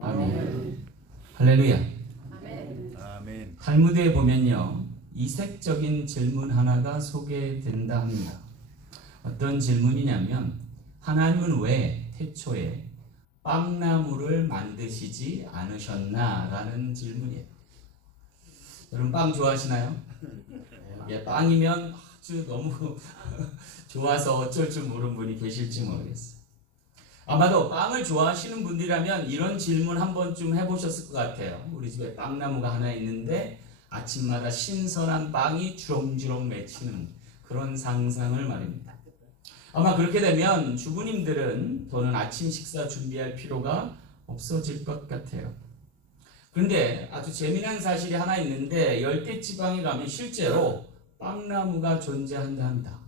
아멘. 할렐루야. 아멘. 탈무드에 보면요. 이색적인 질문 하나가 소개된다 합니다. 어떤 질문이냐면 하나님은 왜 태초에 빵나무를 만드시지 않으셨나라는 질문이에요. 여러분 빵 좋아하시나요? 예, 빵이면 아주 너무 좋아서 어쩔 줄 모르는 분이 계실지 모르겠어요. 아마도 빵을 좋아하시는 분들이라면 이런 질문 한 번쯤 해보셨을 것 같아요. 우리 집에 빵나무가 하나 있는데 아침마다 신선한 빵이 주렁주렁 맺히는 그런 상상을 말입니다. 아마 그렇게 되면 주부님들은 더는 아침 식사 준비할 필요가 없어질 것 같아요. 그런데 아주 재미난 사실이 하나 있는데 열대 지방에 가면 실제로 빵나무가 존재한다 합니다.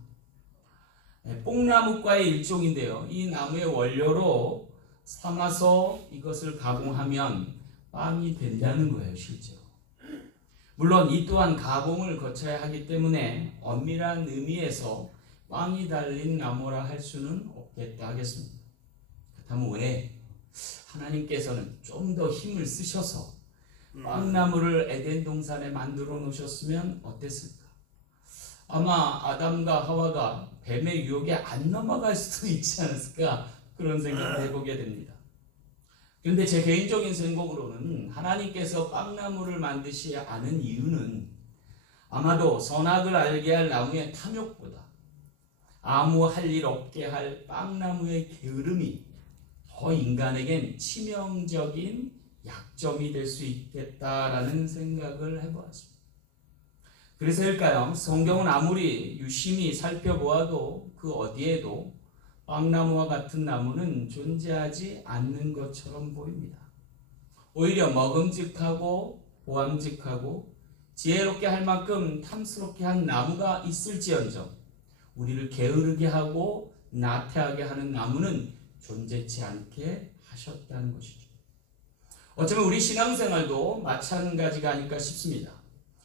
네, 뽕나무과의 일종인데요. 이 나무의 원료로 삼아서 이것을 가공하면 빵이 된다는 거예요, 실제로. 물론 이 또한 가공을 거쳐야 하기 때문에 엄밀한 의미에서 빵이 달린 나무라 할 수는 없겠다 하겠습니다. 그렇다면 왜 하나님께서는 좀 더 힘을 쓰셔서 빵나무를 에덴 동산에 만들어 놓으셨으면 어땠을까? 아마 아담과 하와가 뱀의 유혹에 안 넘어갈 수도 있지 않았을까 그런 생각을 해보게 됩니다. 그런데 제 개인적인 생각으로는 하나님께서 빵나무를 만드시 않은 이유는 아마도 선악을 알게 할 나무의 탐욕보다 아무 할 일 없게 할 빵나무의 게으름이 더 인간에겐 치명적인 약점이 될 수 있겠다라는 생각을 해보았습니다. 그래서일까요? 성경은 아무리 유심히 살펴보아도 그 어디에도 빵나무와 같은 나무는 존재하지 않는 것처럼 보입니다. 오히려 먹음직하고 보암직하고 지혜롭게 할 만큼 탐스럽게 한 나무가 있을지언정 우리를 게으르게 하고 나태하게 하는 나무는 존재치 않게 하셨다는 것이죠. 어쩌면 우리 신앙생활도 마찬가지가 아닐까 싶습니다.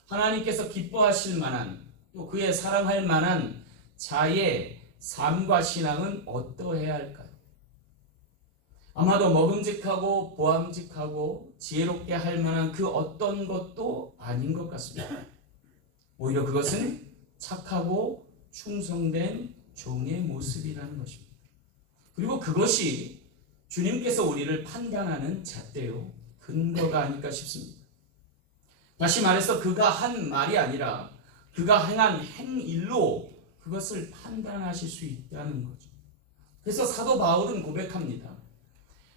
하나님께서 기뻐하실 만한 또 그의 사랑할 만한 자의 삶과 신앙은 어떠해야 할까요? 아마도 먹음직하고 보암직하고 지혜롭게 할 만한 그 어떤 것도 아닌 것 같습니다. 오히려 그것은 착하고 충성된 종의 모습이라는 것입니다. 그리고 그것이 주님께서 우리를 판단하는 잣대요 근거가 아닐까 싶습니다. 다시 말해서 그가 한 말이 아니라 그가 행한 행일로 그것을 판단하실 수 있다는 거죠. 그래서 사도 바울은 고백합니다.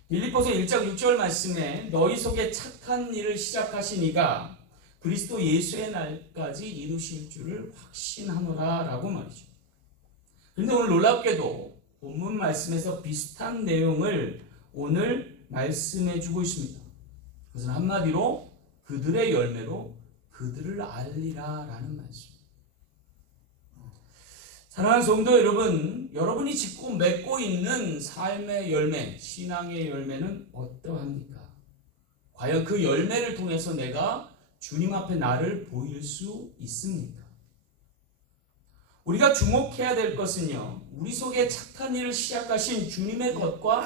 빌립보서 1장 6절 말씀에 너희 속에 착한 일을 시작하신 이가 그리스도 예수의 날까지 이루실 줄을 확신하노라 라고 말이죠. 그런데 오늘 놀랍게도 본문 말씀에서 비슷한 내용을 오늘 말씀해 주고 있습니다. 그것은 한마디로 그들의 열매로 그들을 알리라라는 말씀. 사랑하는 성도 여러분, 여러분이 짓고 맺고 있는 삶의 열매, 신앙의 열매는 어떠합니까? 과연 그 열매를 통해서 내가 주님 앞에 나를 보일 수 있습니까? 우리가 주목해야 될 것은요, 우리 속에 착한 일을 시작하신 주님의 것과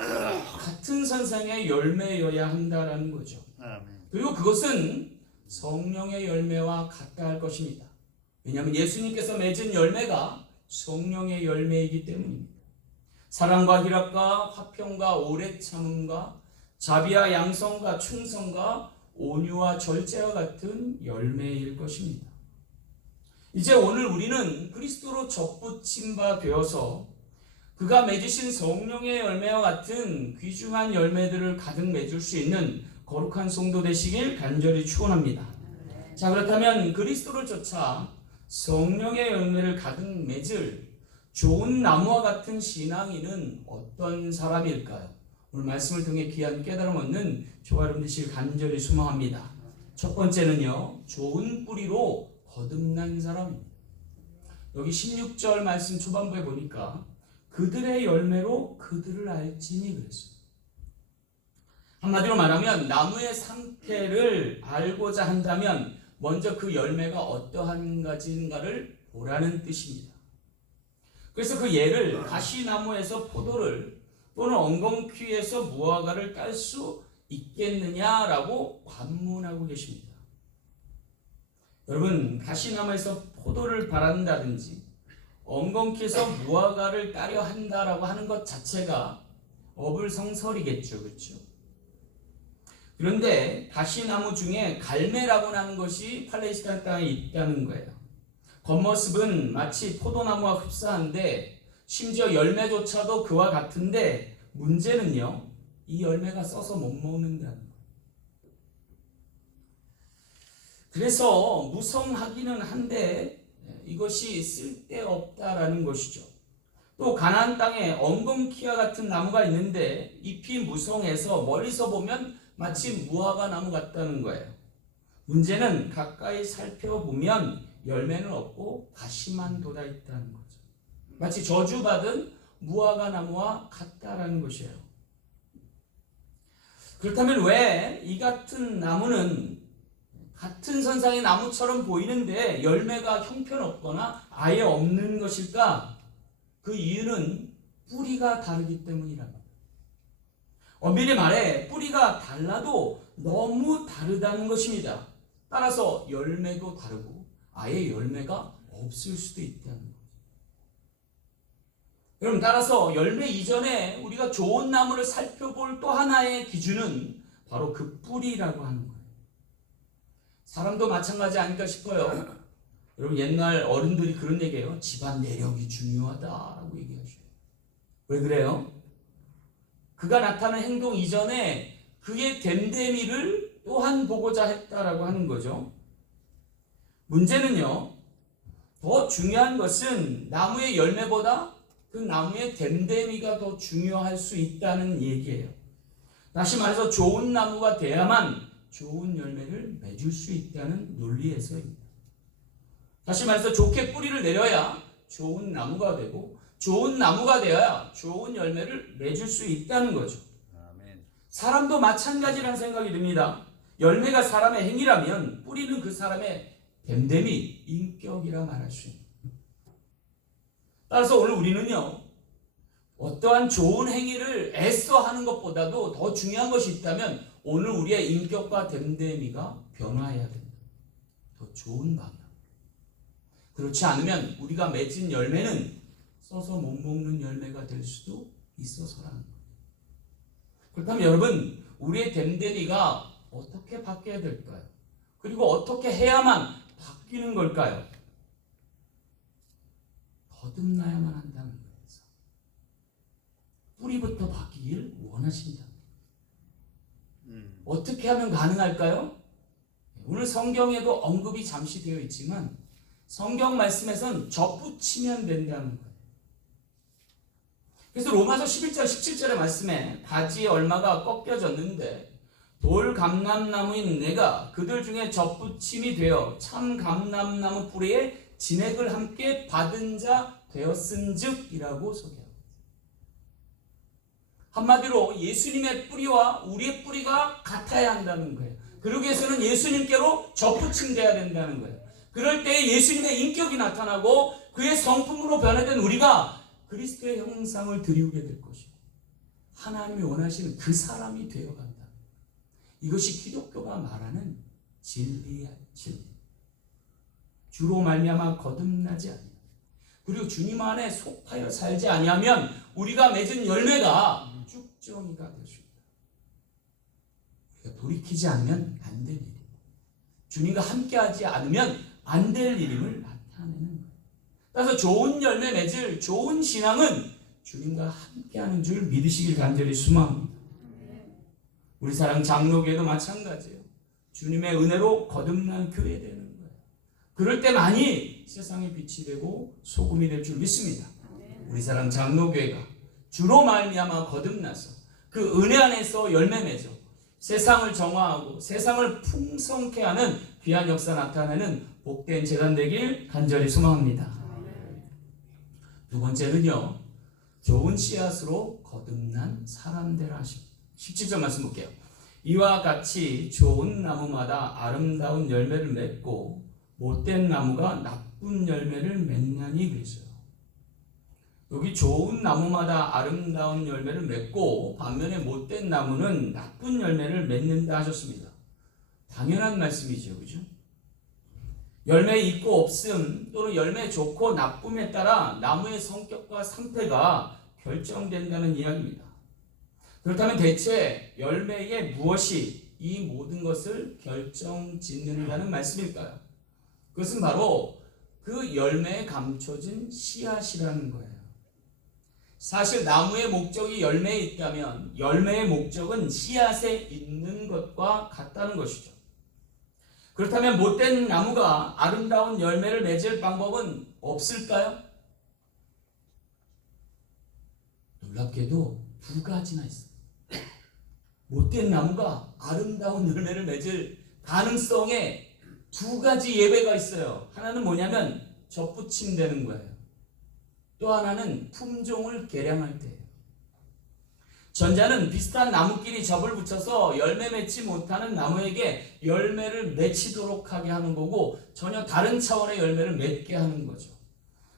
같은 선상의 열매여야 한다라는 거죠. 아멘. 그리고 그것은 성령의 열매와 같다 할 것입니다. 왜냐하면 예수님께서 맺은 열매가 성령의 열매이기 때문입니다. 사랑과 희락과 화평과 오래 참음과 자비와 양성과 충성과 온유와 절제와 같은 열매일 것입니다. 이제 오늘 우리는 그리스도로 접붙임 바 되어서 그가 맺으신 성령의 열매와 같은 귀중한 열매들을 가득 맺을 수 있는 거룩한 성도 되시길 간절히 축원합니다. 자 그렇다면 그리스도를 쫓아 성령의 열매를 가득 맺을 좋은 나무와 같은 신앙인은 어떤 사람일까요? 오늘 말씀을 통해 귀한 깨달음 얻는 저와 여러분 되시길 간절히 소망합니다. 첫 번째는요, 좋은 뿌리로 거듭난 사람입니다. 여기 16절 말씀 초반부에 보니까 그들의 열매로 그들을 알지니 그랬어요. 한마디로 말하면 나무의 상태를 알고자 한다면 먼저 그 열매가 어떠한 가지인가를 보라는 뜻입니다. 그래서 그 예를 가시나무에서 포도를 또는 엉겅퀴에서 무화과를 딸 수 있겠느냐라고 관문하고 계십니다. 여러분 가시나무에서 포도를 바란다든지 엉겅퀴에서 무화과를 따려 한다라고 하는 것 자체가 어불성설이겠죠, 그렇죠? 그런데 가시나무 중에 갈매라고 하는 것이 팔레스타인 땅에 있다는 거예요. 겉모습은 마치 포도나무와 흡사한데 심지어 열매조차도 그와 같은데 문제는요, 이 열매가 써서 못 먹는다는 거예요. 그래서 무성하기는 한데 이것이 쓸데없다라는 것이죠. 또 가나안 땅에 엉겅퀴와 같은 나무가 있는데 잎이 무성해서 멀리서 보면 마치 무화과 나무 같다는 거예요. 문제는 가까이 살펴보면 열매는 없고 가시만 돋아 있다는 거죠. 마치 저주받은 무화과 나무와 같다라는 것이에요. 그렇다면 왜 이 같은 나무는 같은 선상의 나무처럼 보이는데 열매가 형편없거나 아예 없는 것일까? 그 이유는 뿌리가 다르기 때문이랍니다. 엄밀히 말해 뿌리가 달라도 너무 다르다는 것입니다. 따라서 열매도 다르고 아예 열매가 없을 수도 있다는 거죠. 여러분 따라서 열매 이전에 우리가 좋은 나무를 살펴볼 또 하나의 기준은 바로 그 뿌리라고 하는 거예요. 사람도 마찬가지 아닐까 싶어요. 여러분 옛날 어른들이 그런 얘기해요. 집안 내력이 중요하다라고 얘기하셔요. 왜 그래요? 그가 나타난 행동 이전에 그의 됨됨이를 또한 보고자 했다라고 하는 거죠. 문제는요. 더 중요한 것은 나무의 열매보다 그 나무의 됨됨이가 더 중요할 수 있다는 얘기예요. 다시 말해서 좋은 나무가 돼야만 좋은 열매를 맺을 수 있다는 논리에서입니다. 다시 말해서 좋게 뿌리를 내려야 좋은 나무가 되고 좋은 나무가 되어야 좋은 열매를 맺을 수 있다는 거죠. 사람도 마찬가지라는 생각이 듭니다. 열매가 사람의 행위라면 뿌리는 그 사람의 됨됨이 인격이라 말할 수 있습니다. 따라서 오늘 우리는요. 어떠한 좋은 행위를 애써 하는 것보다도 더 중요한 것이 있다면 오늘 우리의 인격과 됨됨이가 변화해야 된다. 더 좋은 방향. 그렇지 않으면 우리가 맺은 열매는 써서 못 먹는 열매가 될 수도 있어서라는 거예요. 그렇다면 여러분, 우리의 됨됨이가 어떻게 바뀌어야 될까요? 그리고 어떻게 해야만 바뀌는 걸까요? 거듭나야만 한다는 거예요. 뿌리부터 바뀌길 원하신다. 음. 어떻게 하면 가능할까요? 오늘 성경에도 언급이 잠시 되어 있지만 성경 말씀에선 접붙이면 된다는 거예요. 그래서 로마서 11장 17절의 말씀에 가지의 얼마가 꺾여졌는데 돌 감람나무인 내가 그들 중에 접붙임이 되어 참 감람나무 뿌리에 진액을 함께 받은 자 되었은즉이라고 소개합니다. 한마디로 예수님의 뿌리와 우리의 뿌리가 같아야 한다는 거예요. 그러기 위해서는 예수님께로 접붙임돼야 된다는 거예요. 그럴 때 예수님의 인격이 나타나고 그의 성품으로 변화된 우리가 그리스도의 형상을 드리우게 될 것이고 하나님이 원하시는 그 사람이 되어간다. 이것이 기독교가 말하는 진리야 진리. 주로 말미암아 거듭나지 아니하. 그리고 주님 안에 속하여 살지 아니하면 우리가 맺은 열매가 쭉정이가 될 수 있다. 우리가 돌이키지 않으면 안 될 일입니다. 주님과 함께하지 않으면 안 될 일임을. 따라서 좋은 열매 맺을 좋은 신앙은 주님과 함께하는 줄 믿으시길 간절히 소망합니다. 우리 사랑 장로교회도 마찬가지예요. 주님의 은혜로 거듭난 교회 되는 거예요. 그럴 때만이 세상의 빛이 되고 소금이 될 줄 믿습니다. 우리 사랑 장로교회가 주로 말미암아 거듭나서 그 은혜 안에서 열매 맺어 세상을 정화하고 세상을 풍성케 하는 귀한 역사 나타내는 복된 재단 되길 간절히 소망합니다. 두 번째는요. 좋은 씨앗으로 거듭난 사람 되라 하십니다. 17절 말씀 볼게요. 이와 같이 좋은 나무마다 아름다운 열매를 맺고 못된 나무가 나쁜 열매를 맺나니 그랬어요. 여기 좋은 나무마다 아름다운 열매를 맺고 반면에 못된 나무는 나쁜 열매를 맺는다 하셨습니다. 당연한 말씀이죠. 그죠? 열매 있고 없음 또는 열매 좋고 나쁨에 따라 나무의 성격과 상태가 결정된다는 이야기입니다. 그렇다면 대체 열매의 무엇이 이 모든 것을 결정 짓는다는 말씀일까요? 그것은 바로 그 열매에 감춰진 씨앗이라는 거예요. 사실 나무의 목적이 열매에 있다면 열매의 목적은 씨앗에 있는 것과 같다는 것이죠. 그렇다면 못된 나무가 아름다운 열매를 맺을 방법은 없을까요? 놀랍게도 두 가지나 있어요. 못된 나무가 아름다운 열매를 맺을 가능성에 두 가지 예외가 있어요. 하나는 뭐냐면 접붙임 되는 거예요. 또 하나는 품종을 개량할 때예요. 전자는 비슷한 나무끼리 접을 붙여서 열매 맺지 못하는 나무에게 열매를 맺히도록 하게 하는 거고 전혀 다른 차원의 열매를 맺게 하는 거죠.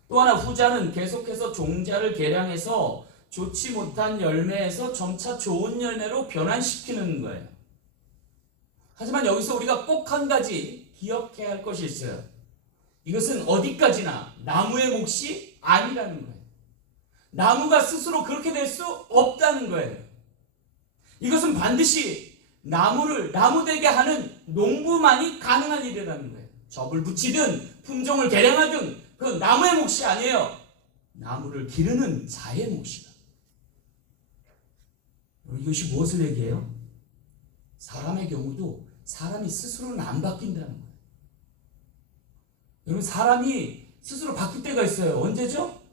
또 하나 후자는 계속해서 종자를 개량해서 좋지 못한 열매에서 점차 좋은 열매로 변환시키는 거예요. 하지만 여기서 우리가 꼭 한 가지 기억해야 할 것이 있어요. 이것은 어디까지나 나무의 몫이 아니라는 거예요. 나무가 스스로 그렇게 될 수 없다는 거예요. 이것은 반드시 나무를 나무되게 하는 농부만이 가능한 일이라는 거예요. 접을 붙이든 품종을 개량하든 그 나무의 몫이 아니에요. 나무를 기르는 자의 몫이다. 이것이 무엇을 얘기해요? 사람의 경우도 사람이 스스로는 안 바뀐다는 거예요. 여러분 사람이 스스로 바뀔 때가 있어요. 언제죠?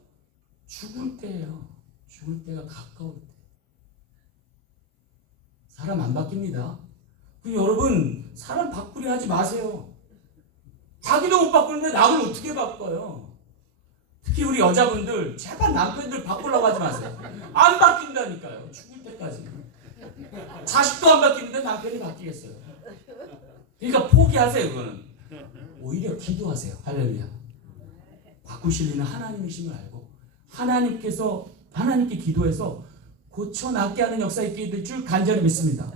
죽을 때예요. 죽을 때가 가까울 때. 사람 안 바뀝니다. 그 여러분 사람 바꾸려 하지 마세요. 자기도 못 바꾸는데 남을 어떻게 바꿔요? 특히 우리 여자분들 제발 남편들 바꾸려고 하지 마세요. 안 바뀐다니까요. 죽을 때까지. 자식도 안 바뀌는데 남편이 바뀌겠어요. 그러니까 포기하세요. 그거는. 오히려 기도하세요. 할렐루야. 바꾸실 리는 하나님이심을 알고 하나님께서 하나님께 기도해서 고쳐 낫게 하는 역사 있게 될 줄 간절히 믿습니다.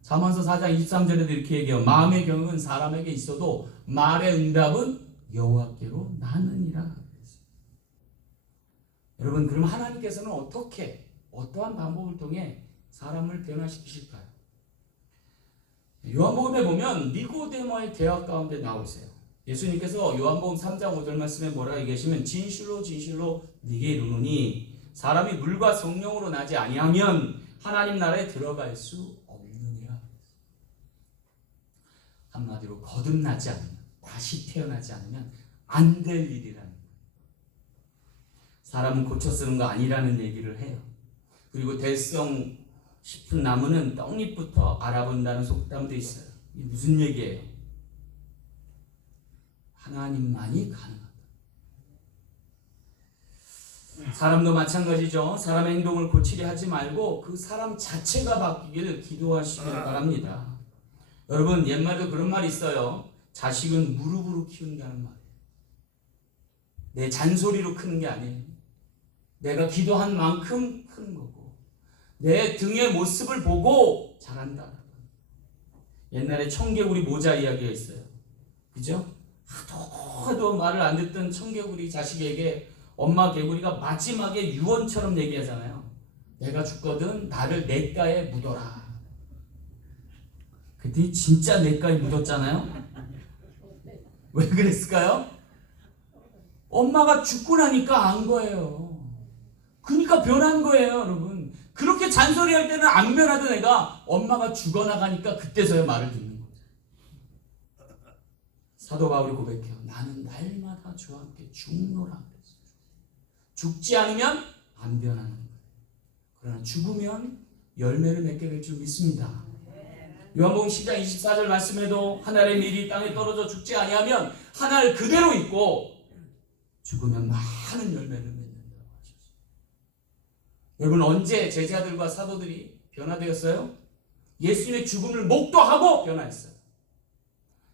잠언서 4장 23절에도 이렇게 얘기해요. 마음의 경은 사람에게 있어도 말의 응답은 여호와께로 나느니라. 여러분 그럼 하나님께서는 어떻게 어떠한 방법을 통해 사람을 변화시키실까요? 요한복음에 보면 니고데모의 대화 가운데 나오세요. 예수님께서 요한복음 3장 5절 말씀에 뭐라 얘기하시면 진실로 진실로 네게 이르노니 사람이 물과 성령으로 나지 아니하면 하나님 나라에 들어갈 수 없느니라. 한마디로 거듭나지 않으면 다시 태어나지 않으면 안 될 일이라는 거예요. 사람은 고쳐 쓰는 거 아니라는 얘기를 해요. 그리고 대성 싶은 나무는 떡잎부터 알아본다는 속담도 있어요. 무슨 얘기예요? 하나님만이 가능하다. 사람도 마찬가지죠. 사람의 행동을 고치려 하지 말고 그 사람 자체가 바뀌기를 기도하시길 바랍니다. 여러분 옛말에도 그런 말이 있어요. 자식은 무릎으로 키운다는 말이에요. 내 잔소리로 크는 게 아니에요. 내가 기도한 만큼 크는 거고 내 등의 모습을 보고 자란다. 옛날에 청개구리 모자 이야기가 있어요. 그죠? 하도 하도 말을 안 듣던 청개구리 자식에게 엄마 개구리가 마지막에 유언처럼 얘기하잖아요. 내가 죽거든 나를 냇가에 묻어라. 그때 진짜 냇가에 묻었잖아요. 왜 그랬을까요? 엄마가 죽고 나니까 안 거예요. 그러니까 변한 거예요, 여러분. 그렇게 잔소리할 때는 안 변하던 애가 엄마가 죽어나가니까 그때서야 말을 듣는. 사도 바울이 고백해요. 나는 날마다 주와 함께 죽노라 그랬어요. 죽지 않으면 안 변하는 거예요. 그러나 죽으면 열매를 맺게 될 줄 믿습니다. 요한복음 10장 24절 말씀에도 하늘의 밀이 땅에 떨어져 죽지 아니하면 하늘 그대로 있고 죽으면 많은 열매를 맺는다고 하셨어요. 여러분 언제 제자들과 사도들이 변화되었어요? 예수님의 죽음을 목도하고 변화했어요.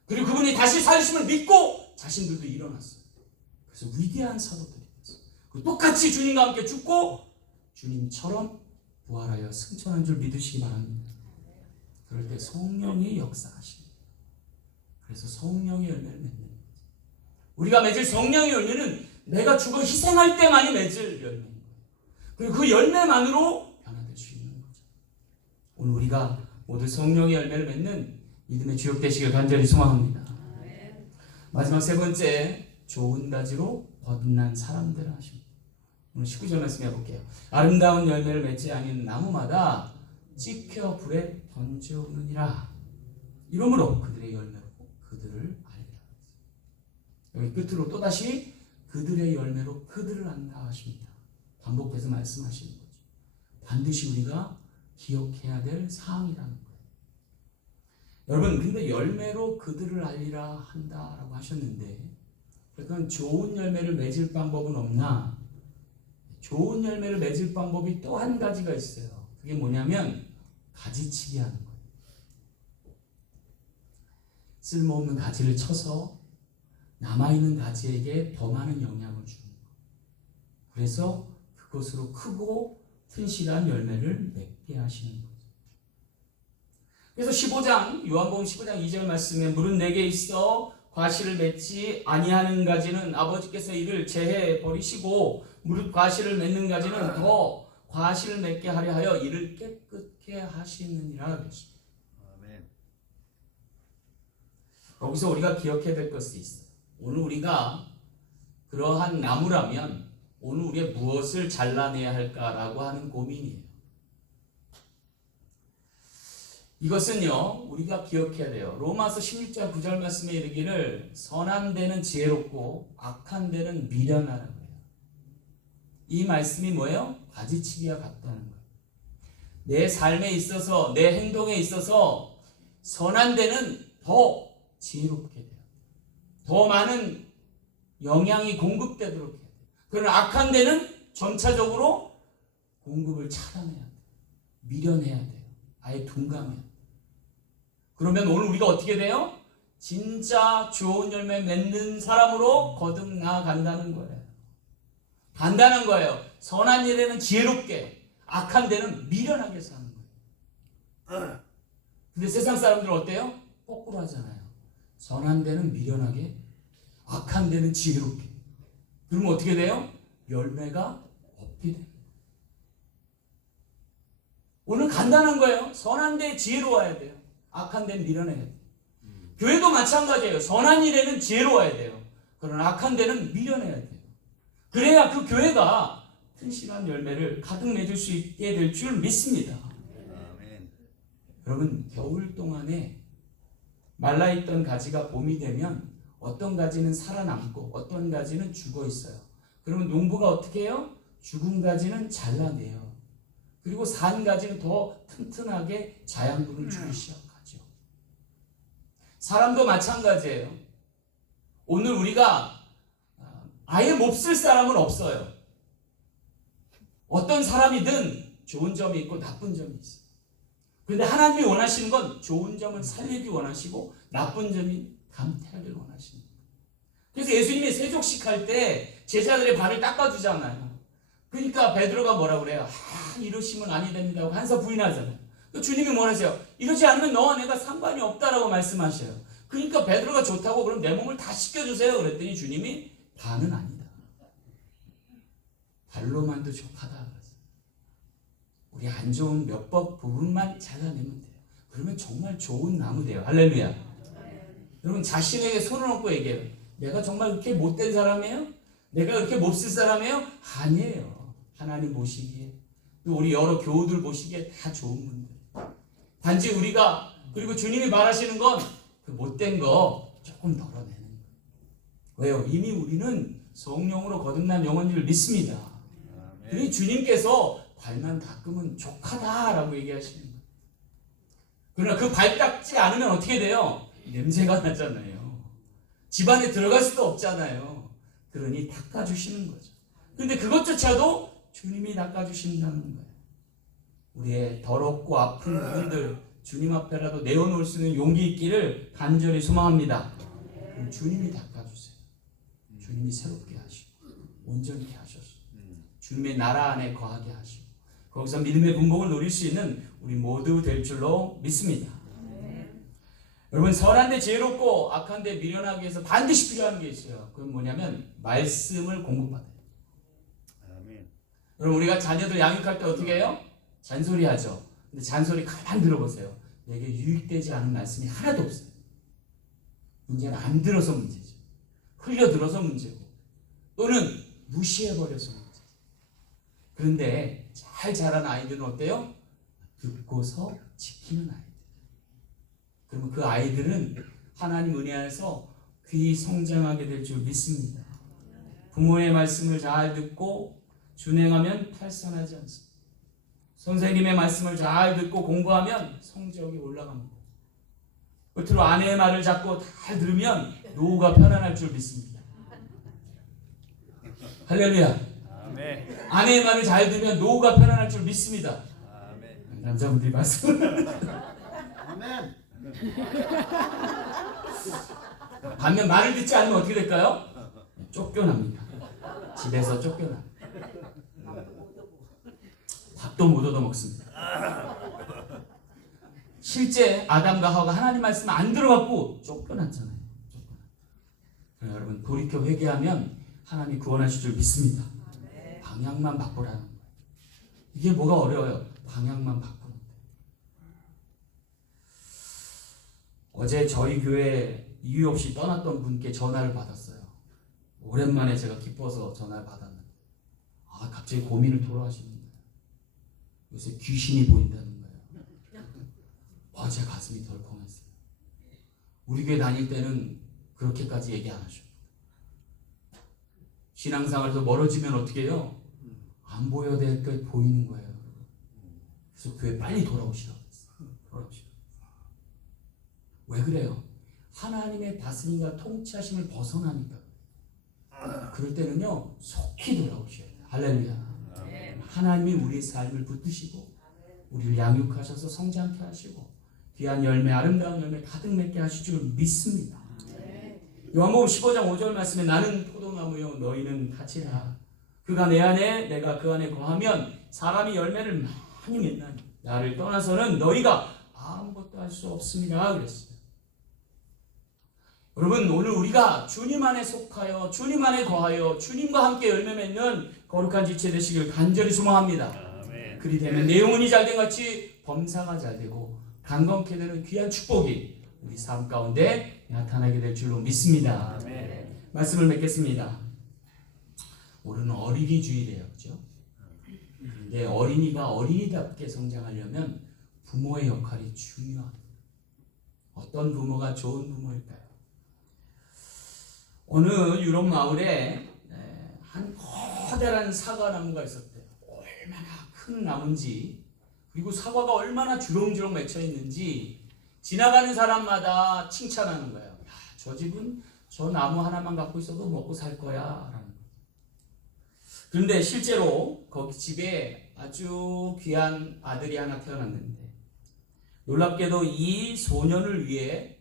그리고 그분이 다시 살으심을 믿고 자신들도 일어났어요. 그래서 위대한 사도들이 됐어요. 그 똑같이 주님과 함께 죽고 주님처럼 부활하여 승천한 줄 믿으시기 바랍니다. 그럴 때 성령이 역사하십니다. 그래서 성령의 열매를 맺는 거죠. 우리가 맺을 성령의 열매는 내가 죽어 희생할 때만이 맺을 열매인 거예요. 그리고 그 열매만으로 변화될 수 있는 거죠. 오늘 우리가 모두 성령의 열매를 맺는 믿음의 주역 되시길 간절히 소망합니다. 마지막 세 번째 좋은 가지로 거듭난 사람들 하십니다. 오늘 19절 말씀 해볼게요. 아름다운 열매를 맺지 아닌 나무마다 찍혀 불에 던져오느니라. 이러므로 그들의 열매로 그들을 알리라. 여기 끝으로 또 다시 그들의 열매로 그들을 안다 하십니다. 반복해서 말씀하시는 거죠. 반드시 우리가 기억해야 될 사항이라는 거예요. 여러분, 근데 열매로 그들을 알리라 한다라고 하셨는데, 그러니까 좋은 열매를 맺을 방법은 없나? 좋은 열매를 맺을 방법이 또 한 가지가 있어요. 그게 뭐냐면 가지치기 하는 거예요. 쓸모없는 가지를 쳐서 남아있는 가지에게 더 많은 영향을 주는 거예요. 그래서 그것으로 크고 튼실한 열매를 맺게 하시는 거죠. 그래서 15장 요한복음 15장 2절 말씀에 물은 내게 있어 과실을 맺지 아니하는 가지는 아버지께서 이를 제해 버리시고 무릇 과실을 맺는 가지는 더 과실을 맺게 하려 하여 이를 깨끗게 하시느니라 그랬습니다. 아멘. 여기서 우리가 기억해야 될 것이 있어요. 오늘 우리가 그러한 나무라면 오늘 우리의 무엇을 잘라내야 할까라고 하는 고민이에요. 이것은요, 우리가 기억해야 돼요. 로마서 16장 9절 말씀에 이르기를 선한 데는 지혜롭고 악한 데는 미련하라고 해요. 이 말씀이 뭐예요? 가지치기와 같다는 거예요. 내 삶에 있어서, 내 행동에 있어서 선한 데는 더 지혜롭게 돼요. 더 많은 영향이 공급되도록 해야 돼요. 그러나 악한 데는 점차적으로 공급을 차단해야 돼요. 미련해야 돼요. 아예 둔감해야 돼요. 그러면 오늘 우리가 어떻게 돼요? 진짜 좋은 열매 맺는 사람으로 거듭 나아간다는 거예요. 간다는 거예요. 선한 일에는 지혜롭게, 악한 데는 미련하게 사는 거예요. 근데 세상 사람들은 어때요? 거꾸로 하잖아요. 선한 데는 미련하게, 악한 데는 지혜롭게. 그러면 어떻게 돼요? 열매가 없게 돼요. 오늘 간단한 거예요. 선한 데 지혜로워야 돼요. 악한 데는 미련해야 돼요. 교회도 마찬가지예요. 선한 일에는 지혜로워야 돼요. 그러나 악한 데는 미련해야 돼요. 그래야 그 교회가 튼실한 열매를 가득 맺을 수 있게 될 줄 믿습니다. 아멘. 여러분 겨울 동안에 말라있던 가지가 봄이 되면 어떤 가지는 살아남고 어떤 가지는 죽어 있어요. 그러면 농부가 어떻게 해요? 죽은 가지는 잘라내요. 그리고 산 가지는 더 튼튼하게 자양분을 주기 시작하죠. 사람도 마찬가지예요. 오늘 우리가 아, 아예 몹쓸 사람은 없어요. 어떤 사람이든 좋은 점이 있고 나쁜 점이 있어요. 그런데 하나님이 원하시는 건 좋은 점을 살리기 원하시고 나쁜 점이 감퇴하기를 원하시는 거예요. 그래서 예수님이 세족식 할 때 제자들의 발을 닦아주잖아요. 그러니까 베드로가 뭐라 그래요? 아, 이러시면 아니 됩니다 하고 한사 부인하잖아요. 그 주님이 뭐라세요? 이러지 않으면 너와 내가 상관이 없다라고 말씀하셔요. 그러니까 베드로가 좋다고 그럼 내 몸을 다 씻겨주세요. 그랬더니 주님이 다는 아니다. 발로만도 족하다. 우리 안 좋은 몇 법 부분만 잘라내면 돼요. 그러면 정말 좋은 나무 돼요. 할렐루야. 여러분 자신에게 손을 얹고 얘기해요. 내가 정말 그렇게 못된 사람이에요? 내가 그렇게 몹쓸 사람이에요? 아니에요. 하나님 보시기에 또 우리 여러 교우들 보시기에 다 좋은 분들. 단지 우리가 그리고 주님이 말하시는 건 그 못된 거 조금 덜어내는 거예요. 왜요? 이미 우리는 성령으로 거듭난 영혼인 줄 믿습니다. 그러니 주님께서 발만 닦으면 족하다라고 얘기하시는 거예요. 그러나 그 발 닦지 않으면 어떻게 돼요? 냄새가 나잖아요. 집안에 들어갈 수도 없잖아요. 그러니 닦아주시는 거죠. 근데 그것조차도 주님이 닦아주신다는 거예요. 우리의 더럽고 아픈 부분들 주님 앞에라도 내어놓을 수 있는 용기 있기를 간절히 소망합니다. 그럼 주님이 닦아주세요. 주님이 새롭게 하시고 온전케 하셔서 주님의 나라 안에 거하게 하시고 거기서 믿음의 분봉을 누릴 수 있는 우리 모두 될 줄로 믿습니다. 여러분 선한데 지혜롭고 악한데 미련하기 위해서 반드시 필요한 게 있어요. 그건 뭐냐면 말씀을 공급받아요. 아멘. 여러분 우리가 자녀들 양육할 때 어떻게 해요? 잔소리하죠. 근데 잔소리 가만 들어보세요. 내게 유익되지 않은 말씀이 하나도 없어요. 문제는 안 들어서 문제죠. 흘려 들어서 문제고 또는 무시해 버려서 문제죠. 그런데 잘 자란 아이들은 어때요? 듣고서 지키는 아이들. 그러면 그 아이들은 하나님 은혜 안에서 귀히 성장하게 될 줄 믿습니다. 부모의 말씀을 잘 듣고 준행하면 탈선하지 않습니다. 선생님의 말씀을 잘 듣고 공부하면 성적이 올라갑니다. 끝으로 아내의 말을 잡고 잘 들으면 노후가 편안할 줄 믿습니다. 할렐루야. 아멘. 아내의 말을 잘 들으면 노후가 편안할 줄 믿습니다. 아멘. 남자분들이 말씀을 아멘. 반면 말을 듣지 않으면 어떻게 될까요? 쫓겨납니다. 집에서 쫓겨나. 밥도 못 얻어 먹습니다. 실제 아담과 하와가 하나님 말씀 안 들어갖고 쫓겨났잖아요. 그래서 여러분 돌이켜 회개하면 하나님 구원하실 줄 믿습니다. 방향만 바꾸라는 거예요. 이게 뭐가 어려워요? 방향만 바꾸는 거예요. 어제 저희 교회 이유 없이 떠났던 분께 전화를 받았어요. 오랜만에 제가 기뻐서 전화를 받았는데, 아, 갑자기 고민을 거예 요. 요새 귀신이 보인다는 거예요. 와, 제 가슴이 덜컹했어요. 우리 교회 다닐 때는 그렇게까지 얘기 안 하셔. 신앙생활에서 멀어지면 어떻게 해요? 안 보여야 될 게 보이는 거예요. 그래서 교회 빨리 돌아오시라고 했어요. 돌아오시라고. 왜 그래요? 하나님의 다스림과 통치하심을 벗어나니까. 그럴 때는요, 속히 돌아오셔야 돼요. 할렐루야. 하나님이 우리의 삶을 붙드시고, 우리를 양육하셔서 성장케 하시고, 귀한 열매, 아름다운 열매 가득 맺게 하실 줄 믿습니다. 요한복음 15장 5절 말씀에 나는 포도나무요 너희는 가지라. 그가 내 안에 내가 그 안에 거하면 사람이 열매를 많이 맺나니 나를 떠나서는 너희가 아무것도 할 수 없습니다. 그랬어요. 여러분 오늘 우리가 주님 안에 속하여 주님 안에 거하여 주님과 함께 열매 맺는 거룩한 지체 되시길 간절히 소망합니다. 아멘. 그리 되면 내용은이 잘된 같이 범사가 잘 되고 강건케 되는 귀한 축복이 우리 삶 가운데 나타나게 될 줄로 믿습니다. 아멘. 말씀을 맺겠습니다. 오늘은 어린이 주일이에요. 그죠? 근데 어린이가 어린이답게 성장하려면 부모의 역할이 중요합니다. 어떤 부모가 좋은 부모일까요? 어느 유럽 마을에 에, 한 커다란 사과나무가 있었대요. 얼마나 큰 나무인지 그리고 사과가 얼마나 주렁주렁 맺혀 있는지 지나가는 사람마다 칭찬하는 거예요. 야, 저 집은 저 나무 하나만 갖고 있어도 먹고 살 거야. 그런데 실제로 거기 집에 아주 귀한 아들이 하나 태어났는데 놀랍게도 이 소년을 위해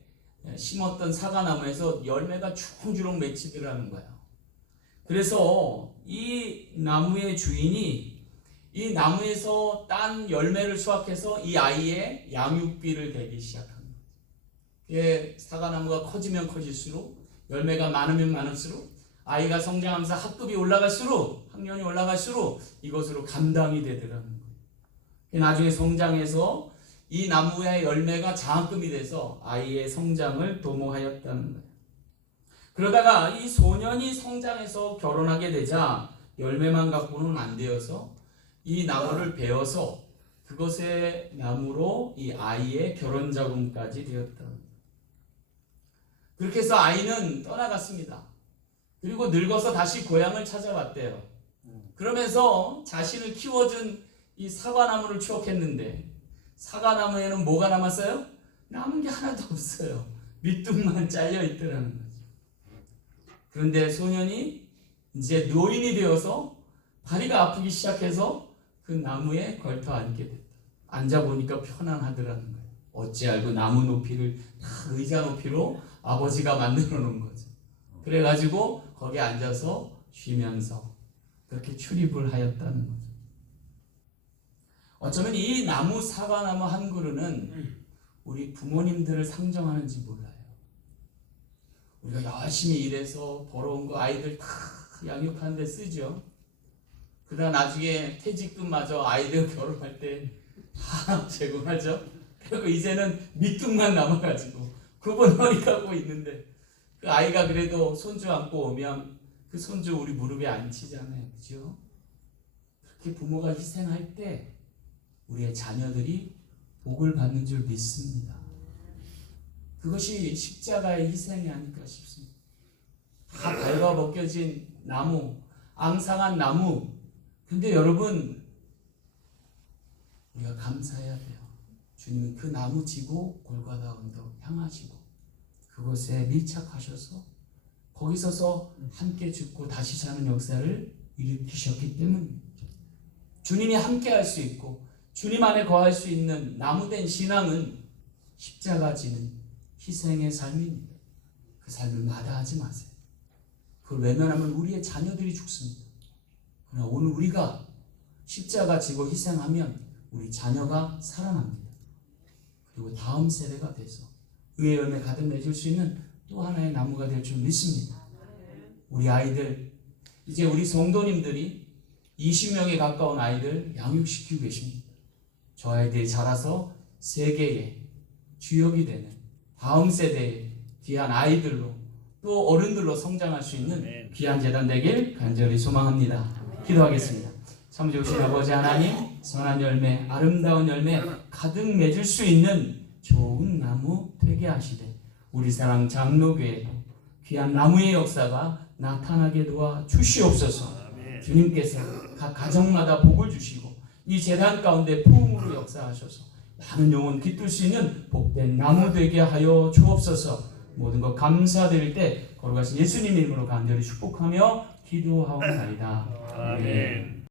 심었던 사과나무에서 열매가 주렁주렁 맺히더라는 거예요. 그래서 이 나무의 주인이 이 나무에서 딴 열매를 수확해서 이 아이의 양육비를 대기 거예요. 이게 사과나무가 커지면 커질수록 열매가 많으면 많을수록 아이가 성장하면서 학급이 올라갈수록 학년이 올라갈수록 이것으로 감당이 되더라는 거예요. 나중에 성장해서 이 나무의 열매가 장학금이 돼서 아이의 성장을 도모하였다는 거예요. 그러다가 이 소년이 성장해서 결혼하게 되자 열매만 갖고는 안 되어서 이 나무를 베어서 그것의 나무로 이 아이의 결혼 자금까지 되었다. 그렇게 해서 아이는 떠나갔습니다. 그리고 늙어서 다시 고향을 찾아왔대요. 그러면서 자신을 키워준 이 사과나무를 추억했는데 사과나무에는 뭐가 남았어요? 남은 게 하나도 없어요. 밑둥만 잘려 있더라는 거죠. 그런데 소년이 이제 노인이 되어서 다리가 아프기 시작해서 그 나무에 걸터 앉게 됐다. 앉아 보니까 편안하더라는 거예요. 어찌 알고 나무 높이를 다 의자 높이로 아버지가 만들어 놓은 거죠. 그래가지고 거기 앉아서 쉬면서 그렇게 출입을 하였다는 거죠. 어쩌면 이 나무 사과나무 한 그루는 우리 부모님들을 상정하는지 몰라요. 우리가 열심히 일해서 벌어온 거 아이들 다 양육하는 데 쓰죠. 그러다 나중에 퇴직금마저 아이들 결혼할 때 다 제공하죠. 그리고 이제는 밑둥만 남아가지고 그분 허리 가고 있는데 그 아이가 그래도 손주 안고 오면 그 손주 우리 무릎에 앉히잖아요. 그죠? 그렇게 부모가 희생할 때 우리의 자녀들이 복을 받는 줄 믿습니다. 그것이 십자가의 희생이 아닐까 싶습니다. 다 밟아 벗겨진 나무, 앙상한 나무. 근데 여러분, 우리가 감사해야 돼요. 주님은 그 나무 지고 골과다 언덕 향하시고 그곳에 밀착하셔서 거기 서서 함께 죽고 다시 사는 역사를 일으키셨기 때문입니다. 주님이 함께 할 수 있고 주님 안에 거할 수 있는 나무된 신앙은 십자가 지는 희생의 삶입니다. 그 삶을 마다하지 마세요. 그걸 외면하면 우리의 자녀들이 죽습니다. 그러나 오늘 우리가 십자가 지고 희생하면 우리 자녀가 살아납니다. 그리고 다음 세대가 돼서 의의 열매 가득 맺을 수 있는 또 하나의 나무가 될 줄 믿습니다. 우리 아이들 이제 우리 성도님들이 20명에 가까운 아이들 양육시키고 계십니다. 저 아이들이 자라서 세계의 주역이 되는 다음 세대의 귀한 아이들로 또 어른들로 성장할 수 있는. 귀한 재단 되길 간절히 소망합니다. 기도하겠습니다. 참 좋으신 아버지 하나님, 선한 열매, 아름다운 열매 가득 맺을 수 있는 좋은 나무 되게 하시되 우리 사랑 장로교회도 귀한 나무의 역사가 나타나게 도와 주시옵소서. 주님께서 각 가정마다 복을 주시고 이 재단 가운데 부흥으로 역사하셔서 많은 영혼 깃들 수 있는 복된 나무 되게 하여 주옵소서. 모든 것 감사드릴 때 거룩하신 예수님 이름으로 간절히 축복하며 기도하옵나이다. 아멘.